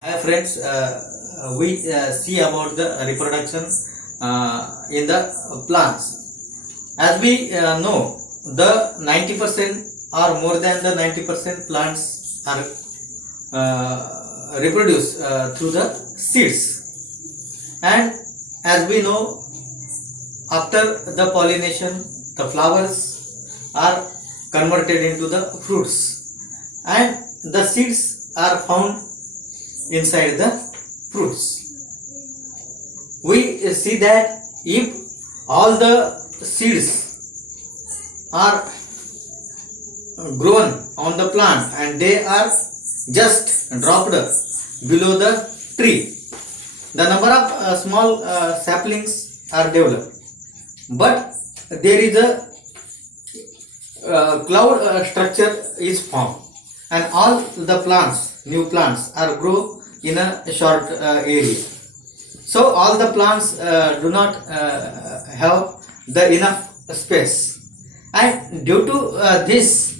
Hi friends, we see about the reproduction in the plants. As we know, the 90% or more than the 90% plants are reproduced through the seeds. And as we know, after the pollination, the flowers are converted into the fruits, and the seeds are found inside the fruits. We see that if all the seeds are grown on the plant and they are just dropped below the tree, the number of small saplings are developed, but there is a cloud structure is formed, and all the plants, new plants, are grow in a short area. So all the plants do not have the enough space, and due to this,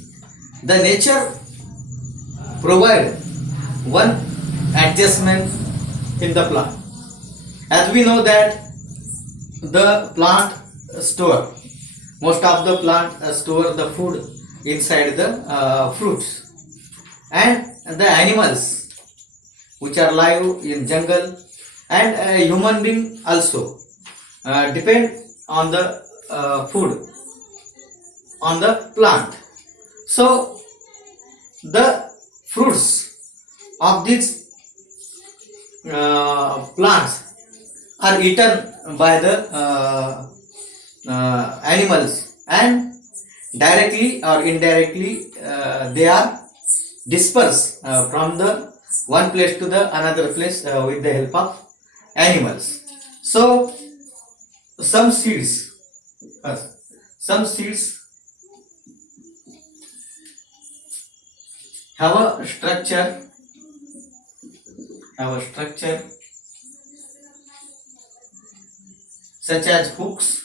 the nature provide one adjustment in the plant. As we know that the plant store, most of the plant store the food inside the fruits, and the animals which are live in jungle and human being also depend on the food on the plant. So the fruits of these plants are eaten by the animals, and directly or indirectly they are dispersed from the one place to the another place with the help of animals. So some seeds uh, some seeds have a structure such as hooks.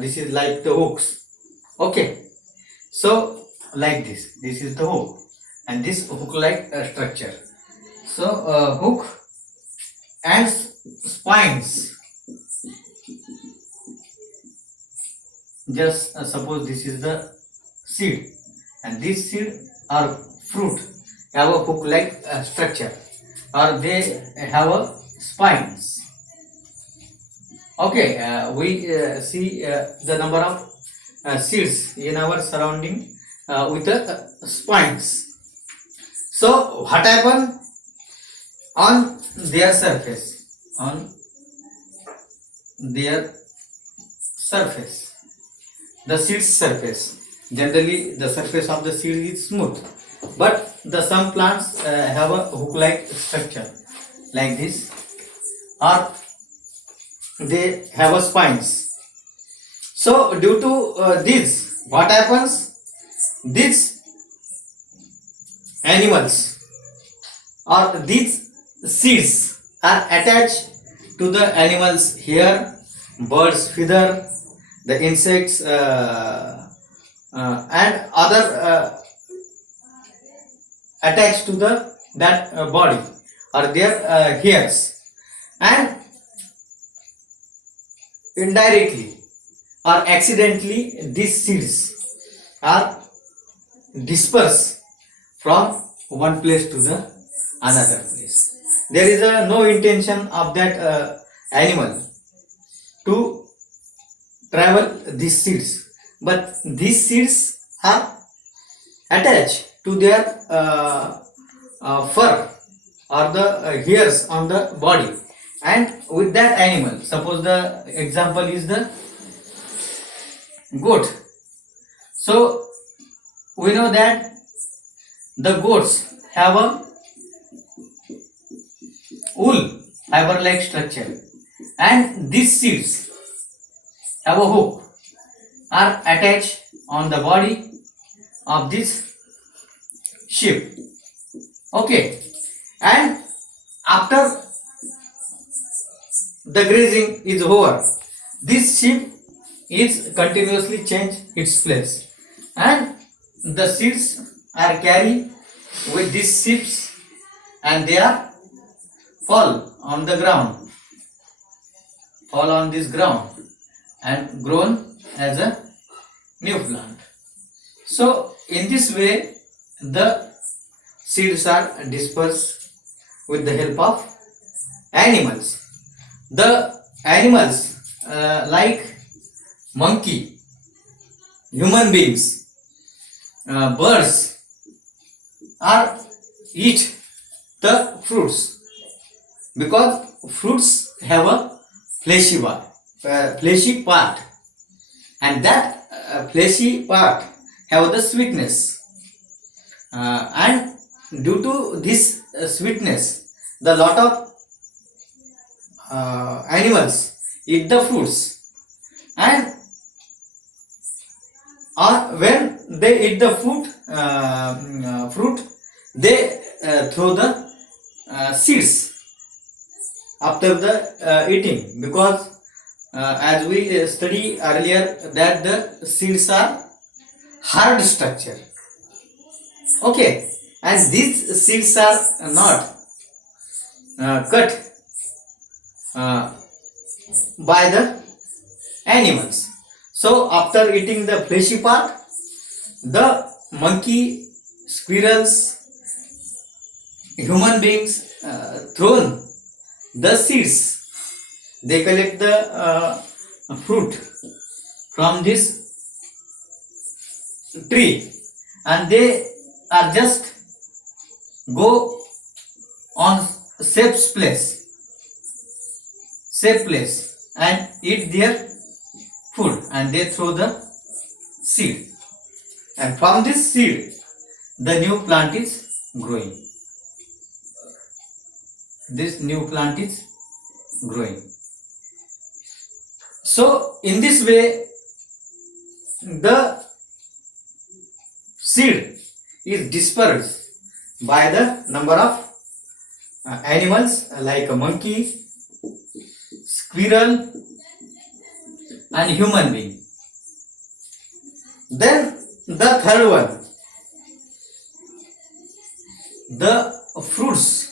This is like the hooks. Okay, so like this is the hook, and this hook like structure. So hook and spines. Just suppose this is the seed, and this seed or fruit have a hook like structure, or they have a spines. Okay, we see the number of seeds in our surrounding with the spines. So what happen on their surface? On their surface, the seed's surface. Generally, the surface of the seed is smooth, but the some plants have a hook-like structure, like this, or they have a spines. So due to this, what happens? These animals or these seeds are attached to the animals hair, birds feather, the insects and other attached to the that body or their hairs, and indirectly or accidentally these seeds are dispersed from one place to the another place. There is no intention of that animal to travel these seeds, but these seeds are attached to their fur or the hairs on the body, and with that animal, suppose the example is the goat. So we know that the goats have a wool fiber like structure, and these seeds have a hook are attached on the body of this sheep. Okay, and after the grazing is over, this sheep is continuously change its place, and the seeds are carried with these seeds and they are fall on the ground, fall on this ground and grown as a new plant. So in this way the seeds are dispersed with the help of animals. The animals like monkey, human beings, birds are eat the fruits because fruits have a fleshy part, and that fleshy part have the sweetness, and due to this sweetness the lot of animals eat the fruits, and when they eat the fruit they throw the seeds after the eating, because as we study earlier that the seeds are hard structure. Okay, and these seeds are not cut by the animals. So after eating the fleshy part, the monkey, squirrels, human beings thrown the seeds. They collect the fruit from this tree and they are just go on safe place and eat their food, and they throw the seed, and from this seed the new plant is growing. This new plant is growing. So in this way the seed is dispersed by the number of animals like a monkey, squirrel and human being. Then the third one, the fruits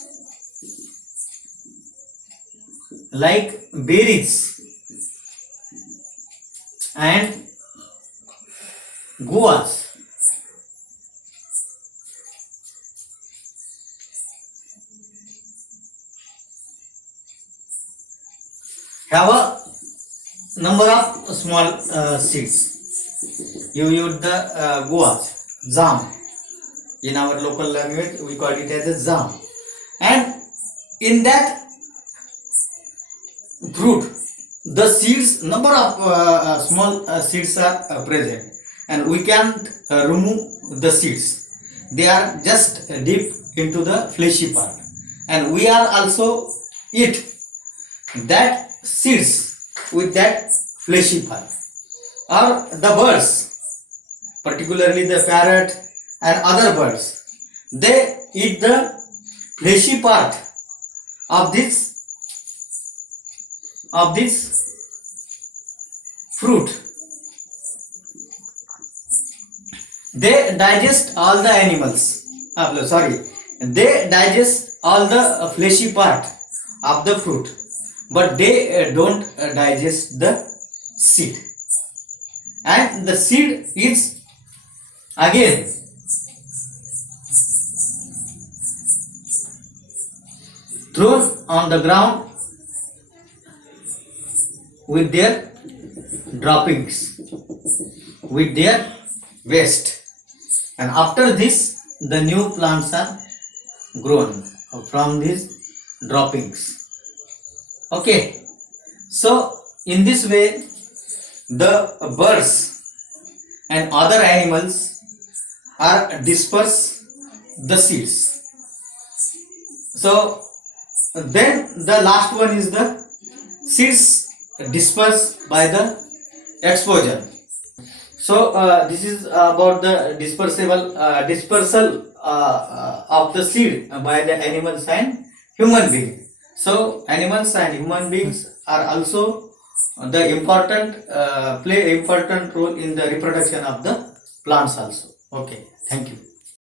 like berries and guavas have a number of small seeds. You use the guavas, jam. In our local language we call it as a jam, and in that fruit the seeds, number of small seeds are present, and we can't remove the seeds. They are just deep into the fleshy part, and we are also eat that seeds with that fleshy part. Or the birds, particularly the parrot and other birds, they eat the fleshy part of this fruit. They digest all the animals. They digest all the fleshy part of the fruit, but they don't digest the seed. And the seed is again thrown on the ground with their droppings, with their waste, and after this the new plants are grown from these droppings. Okay, so in this way the birds and other animals are disperse the seeds. So then the last one is the seeds dispersed by the exposure. So this is about the dispersal of the seed by the animals and human beings. So animals and human beings are also the important play important role in the reproduction of the plants also. Okay, thank you.